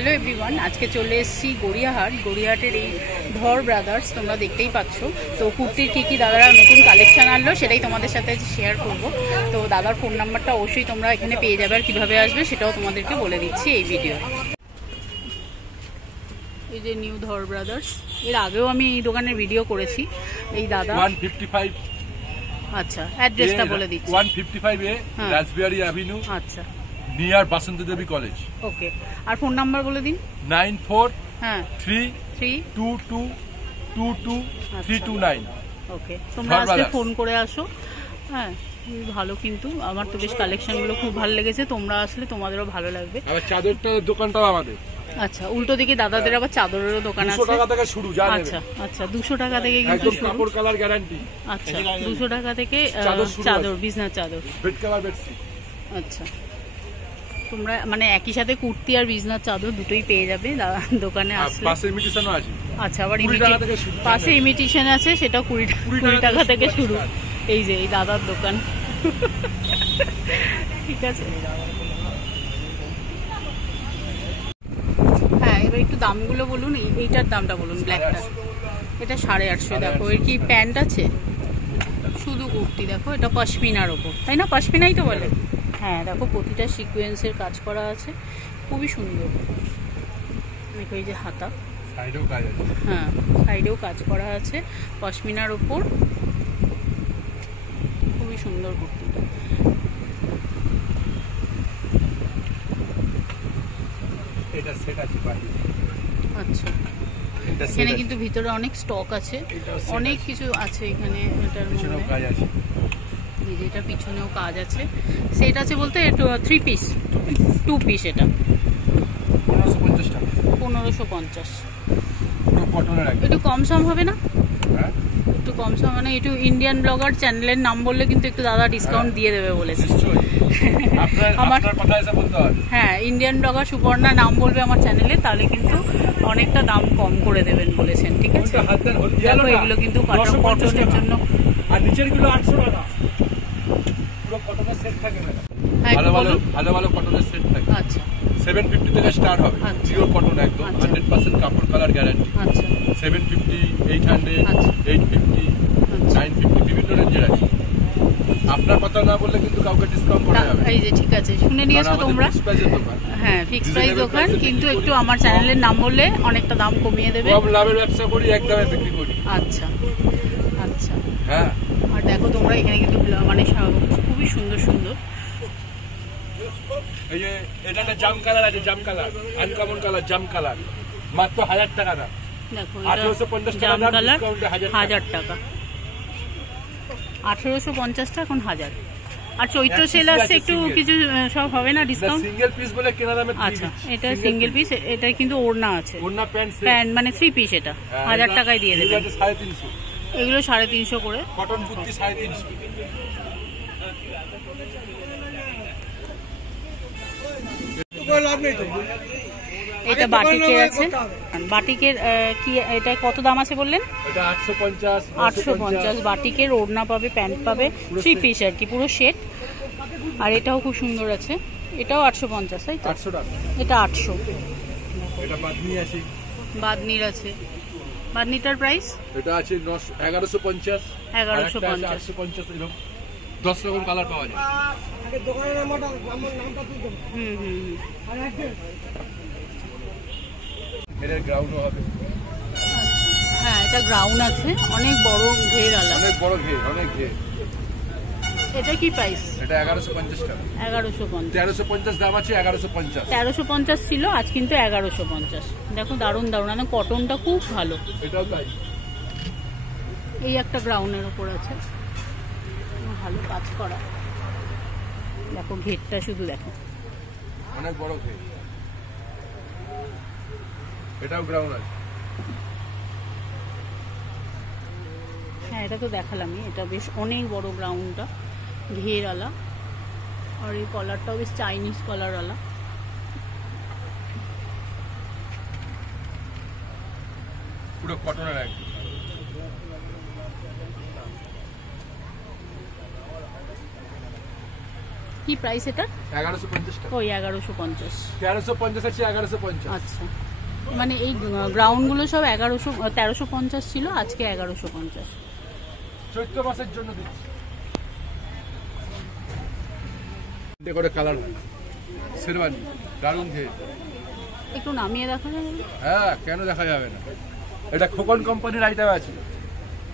Hello everyone, आज के चले एसेছি গড়িয়াহাট। গড়িয়াহাটের এই ধর ব্রাদার্স তোমরা দেখতেই পাচ্ছ। তো কুর্তির কি দাদারা নতুন কালেকশন আনলো সেটাই তোমাদের সাথে শেয়ার করব। তো দাদার ফোন নাম্বারটা অবশ্যই তোমরা এখানে পেয়ে যাবে, আর কিভাবে আসবে সেটাও তোমাদেরকে বলে দিচ্ছি এই ভিডিও। এই যে নিউ ধর ব্রাদার্স, এর আগেও আমি এই দোকানের ভিডিও করেছি। এই দাদা 155, আচ্ছা অ্যাড্রেসটা বলে দিচ্ছি। 155 এ রাসবিহারি অ্যাভিনিউ, আচ্ছা নিয়ার বাসন্তী দেবী কলেজ। ওকে, আর ফোন নাম্বার বলে দিন। 9432222329। ওকে, তোমরা আজকে ফোন করে আসো। হ্যাঁ ভালো, কিন্তু আমার তো বেশ কালেকশনগুলো খুব ভালো লেগেছে। তোমরা আসলে তোমাদেরও ভালো লাগবে। আবার চাদরটার দোকানটাও আমাদের। আচ্ছা, উল্টো দিকে দাদাদের আবার চাদরেরও দোকান আছে। 200 টাকা থেকে শুরু, জানেন? আচ্ছা আচ্ছা, 200 টাকা থেকে কিন্তু একদম শুরু। কাপড় কালার গ্যারান্টি। আচ্ছা, 200 টাকা থেকে চাদর, বিছনার চাদর, বেড কভার, বেডশিট। আচ্ছা, তোমরা মানে একই সাথে কুর্তি আর বিছনার চাদর দুটোই পেয়ে যাবে দোকানে আসলে। পাশে ইমিটেশনও আছে। আচ্ছা, আবার পাশে ইমিটেশন আছে, সেটা 20 টাকা থেকে শুরু। এই যে এই দাদার দোকান। ঠিক আছে, হ্যাঁ এবার একটু দামগুলো বলুন। এইটার দামটা বলুন, ব্ল্যাকটা। এটা 850। দেখো এর কি প্যান্ট আছে, শুধু কুর্তি। দেখো এটা পশমিনার ওপর, তাই না? পশমিনাই তো বলে। হ্যাঁ দেখো প্রতিটা সিকোয়েন্সের কাজ করা আছে, খুবই সুন্দর। দেখো এই যে হাতা, সাইডেও কাজ আছে। হ্যাঁ সাইডেও কাজ করা আছে পশমিনার ওপর, খুবই সুন্দর কুর্তিটা। এটা সেট আছে বাকি। আচ্ছা, এখানে কিন্তু ভিতরে অনেক স্টক আছে, অনেক কিছু আছে এখানে। এটার মধ্যে কাজ আছে, এই যে এটা পিছনেও কাজ আছে। সেট আছে বলতে 3 পিস, 2 পিস। এটা 1550 টাকা। 1550। কটনের একটু কম সম হবে না? হ্যাঁ একটু কম সম, মানে একটু ইন্ডিয়ান ব্লগার চ্যানেলের নাম বললে কিন্তু একটু দাদা ডিসকাউন্ট দিয়ে দেবে বলেছে। আমার কথা এসে বলতে হয়। হ্যাঁ, ইন্ডিয়ান ব্লগার সুপর্ণা নাম বলবে আমার চ্যানেলে, তাহলে কিন্তু অনেকটা দাম কম করে দেবেন বলেছেন। ঠিক আছে, দেখো এগুলো কিন্তু কটনের জন্য। আর নিচের গুলো 800 টাকা। পুরো কটনের সেট থাকে না। ভালো ভালো কটনের সেট থাকে। আচ্ছা, 750 থেকে স্টার্ট হবে। পিওর কটন, একদম 100% কাপড় কালার গ্যারান্টি। আচ্ছা, 750, 800, 850, 950 বিভিন্ন রেঞ্জের আছে। আপনার কথা না বললে কিন্তু কাউকে ডিসকাউন্ট করা যাবে। এই যে ঠিক আছে, শুনে নিয়েছো তোমরা। হ্যাঁ ফিক্সড প্রাইস দোকান, কিন্তু একটু আমার চ্যানেলের নাম বললে অনেকটা দাম কমিয়ে দেবে। কম লাভের ব্যবসা করি, এক দামে বিক্রি করি। আচ্ছা আচ্ছা, হ্যাঁ। আর দেখো তোমরা এখানে কিন্তু মানে খুবই সুন্দর সুন্দর। এই যে এটা জাম কালার আছে, জাম কালার, আনকমন কালার, জাম কালার, মাত্র 1000 টাকা দাম। দেখো 1850 টাকা জাম দাম, কালার, ডিসকাউন্টে 1000 টাকা। 1850 টা, এখন 1000। আর চৈত্র সেল আসছে, একটু কিছু সব হবে না ডিসকাউন্ট? সিঙ্গেল পিস বলে কেনা দামে। আচ্ছা, এটা সিঙ্গেল পিস। এটা কিন্তু ওড়না আছে, ওড়না প্যান্ট মানে 3 পিস। এটা 1000 টাকায় দিয়ে দেবে। 350, এগুলো 350 করে। কটন কুর্তি 350। এটা বাটিকের আছে। বাটিকের কি এটা কত দাম আছে বললেন? এটা 850। 850 বাটিকের ওড়না পাবে, প্যান্ট পাবে, 3 পিস আর কি, পুরো সেট। আর এটাও খুব সুন্দর আছে, এটাও 850, তাই তো? 800 টাকা। এটা 800। এটা বাদনি আছে, বাদনির আছে। বাদনিটার প্রাইস এটা আছে 1150। 1150। 850 এরকম 10 রকম কালার পাওয়া যায়। দোকানের নামটা তুলতে। এর গ্রাউন্ডও হবে। হ্যাঁ এটা গ্রাউন্ড আছে, অনেক বড় ঘের আলাদা, অনেক বড় ঘের, অনেক ঘের। এটা কি প্রাইস? এটা 1150 টাকা। 1150। 1350 দাম আছে, 1150। 1350 ছিল, আজ কিন্তু 1150। দেখো দারুণ দারুণ, কটনটা খুব ভালো। এটাও তাই। এই একটা গ্রাউন্ডের ওপর আছে, ভালো কাজ করা। দেখো ঘেরটা শুধু দেখো, অনেক বড় ঘের। এটাও গ্রাউন্ড আছে। হ্যাঁ এটা তো দেখালামই, এটা বেশ অনেক বড় গ্রাউন্ডটা, ঘেরওয়ালা। আর এই কলারটাও বেশ চাইনিজ কলারওয়ালা। পুরো কটনের একদম। কি প্রাইস এটা? 1150 টাকা। ওই 1150। 1350 আছে, 1150। আচ্ছা, মানে এই গ্রাউন্ডগুলো সব 1350 ছিল, আজকে 1150। চৈত্র মাসের জন্য দিচ্ছি। এটা করে কালার শেরওয়ানি, দারুণ ঘের। একটু নামিয়ে দেখা যাবে? হ্যাঁ, কেন দেখা যাবে না। এটা খোকন কোম্পানির আইটেম আছে।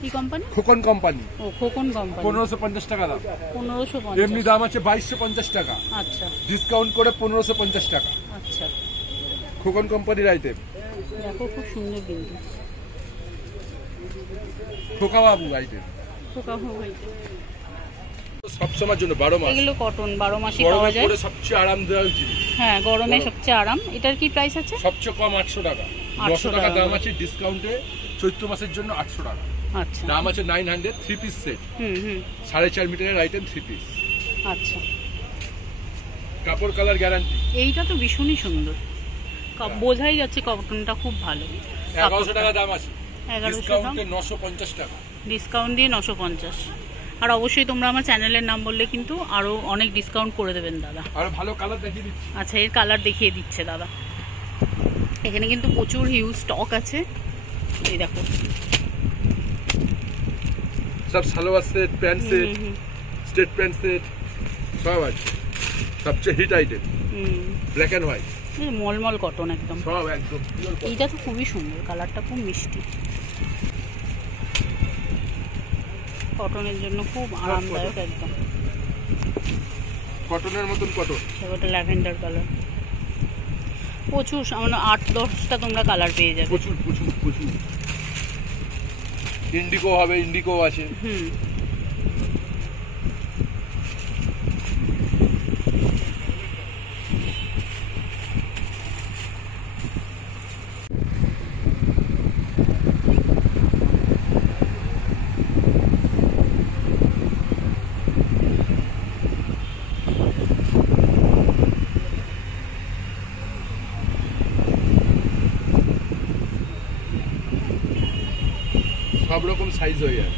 কি কোম্পানি? খোকন কোম্পানি। ও খোকন কোম্পানি। 1550 টাকা দাম। 1550। এমনি দাম আছে 2250 টাকা। আচ্ছা ডিসকাউন্ট করে 1550 টাকা। আচ্ছা, খোকন কোম্পানির আইটেম। দেখো খুব সুন্দর কিন্তু, খোকা বাবু আইটেম। খোকা হয়েছে। সবসময়ের জন্য 12 মাস। এগুলো কটন 12 মাসই পাওয়া গরমে যায়। পরে সবচেয়ে আরামদায়ক জিনিস। হ্যাঁ গরমে সবচেয়ে আরাম। এটার কি প্রাইস আছে? সবচেয়ে কম 800 টাকা। 900 টাকা দাম আছে ডিসকাউন্টে, চৈত্র মাসের জন্য 800 টাকা। আচ্ছা, দাম আছে 900, 3 পিস সেট। 4.5 মিটারের আইটেম, 3 পিস। আচ্ছা, কাপড় কালার গ্যারান্টি। এইটা তো ভীষণই সুন্দর, বোঝাই যাচ্ছে কটনটা খুব ভালো। 1100 টাকা দাম আছে, 1100 ডিসকাউন্টে 950 টাকা। ডিসকাউন্ট দিয়ে 950। আর অবশ্যই তোমরা আমার চ্যানেলের নাম বললে কিন্তু আরো অনেক ডিসকাউন্ট করে দেবেন দাদা। আর ভালো কালার দেখিয়ে দিচ্ছি। আচ্ছা, এর কালার দেখিয়ে দিচ্ছে দাদা। এখানে কিন্তু প্রচুর হিউজ স্টক আছে, এই দেখো। সব salwar set, pant set, straight pant set সব আছে। সবচেয়ে hit item, black and white. Mulmul cotton একদম, সব একদম। এইটা তো খুবই সুন্দর, কালারটা খুব মিষ্টি, কটনের জন্য খুব আরামদায়ক একদম। কটনের মতন কটন। ওটা ল্যাভেন্ডার কালার। প্রচুর, মানে 8-10টা তোমরা কালার পেয়ে যাবে। প্রচুর প্রচুর প্রচুর। ইন্ডিগো হবে, ইন্ডিগো আছে। সব রকম সাইজ হয়ে যায়।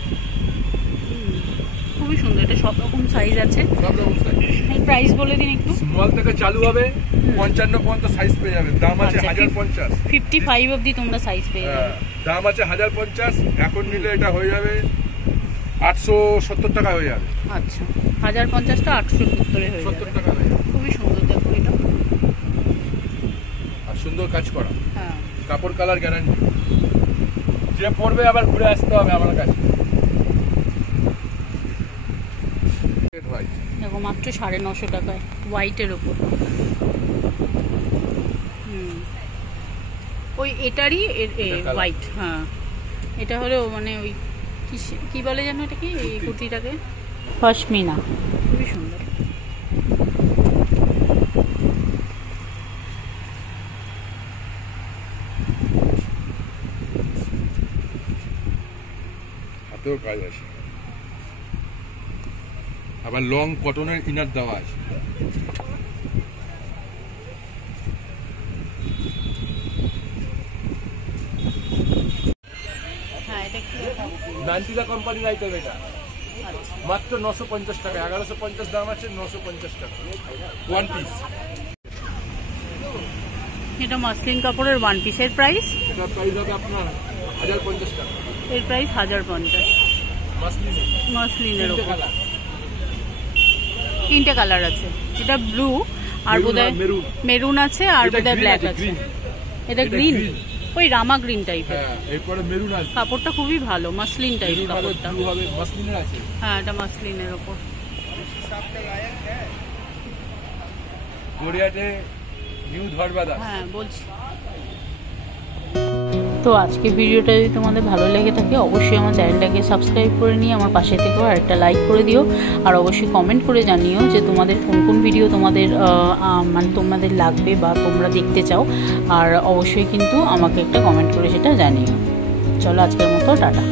খুবই সুন্দর, এটা সব রকম সাইজ আছে। সব রকম সাইজ। এর প্রাইস বলে দিন একটু। স্মল থেকে চালু হবে, 55 পর্যন্ত সাইজ পেয়ে যাবেন। দাম আছে 1050। 55 অবধি তোমরা সাইজ পেয়ে যাবে। দাম আছে 1050। এখন নিলে এটা হয়ে যাবে 870 টাকা হয়ে যাবে। আচ্ছা, 1050টা 870 হয়ে যাবে। 70 টাকা হয়ে যাবে। খুবই সুন্দর দেখো এটা। আর সুন্দর কাজ করা, হ্যাঁ, কাপড় কালার গ্যারান্টি। যে পরবে আবার ঘুরে আসতে হবে আমার কাছে। দেখো মাত্র 950 টাকায় হোয়াইটের ওপর। ওই এটারই হোয়াইট। হ্যাঁ, এটা হলো মানে ওই কি বলে যেন এটা, কি এই কুর্তিটাকে পশমিনা। খুবই সুন্দর। হাতেও কাজ আছে, আবার লং কটনের ইনার দেওয়া আছে। হ্যাঁ, এটা কি নান্টিদা কোম্পানির আইটেম। এটা মাত্র 950 টাকা। 1150 দাম আছে, 950 টাকা ওয়ান পিস। এটা মাসলিন কাপড়ের ওয়ান পিসের প্রাইস। এটার প্রাইস হবে আপনার 1050 টাকা। এর প্রাইস 1050। মাসলিনের ওপর 3টে কালার আছে। এটা ব্লু, আর বোধহয় মেরুন আছে, আর বোধহয় ব্ল্যাক আছে। এটা গ্রিন, ওই রামা গ্রিন টাইপের। এরপরে মেরুন আছে। কাপড়টা খুবই ভালো, মাসলিন টাইপ কাপড়টা। ব্লু হবে, মাসলিনের আছে। হ্যাঁ, এটা মাসলিনের ওপর। গড়িয়াতে নিউ ধরবাদা। হ্যাঁ বলছি। তো আজকে ভিডিওটা যদি তোমাদের ভালো লেগে থাকে অবশ্যই আমার চ্যানেলটাকে সাবস্ক্রাইব করে নিয়ে আমার পাশে থেকেও আর একটা লাইক করে দিও। আর অবশ্যই কমেন্ট করে জানিও যে তোমাদের কোন কোন ভিডিও তোমাদের মানে তোমাদের লাগবে বা তোমরা দেখতে চাও। আর অবশ্যই কিন্তু আমাকে একটা কমেন্ট করে সেটা জানিও। চলো আজকের মতো টাটা।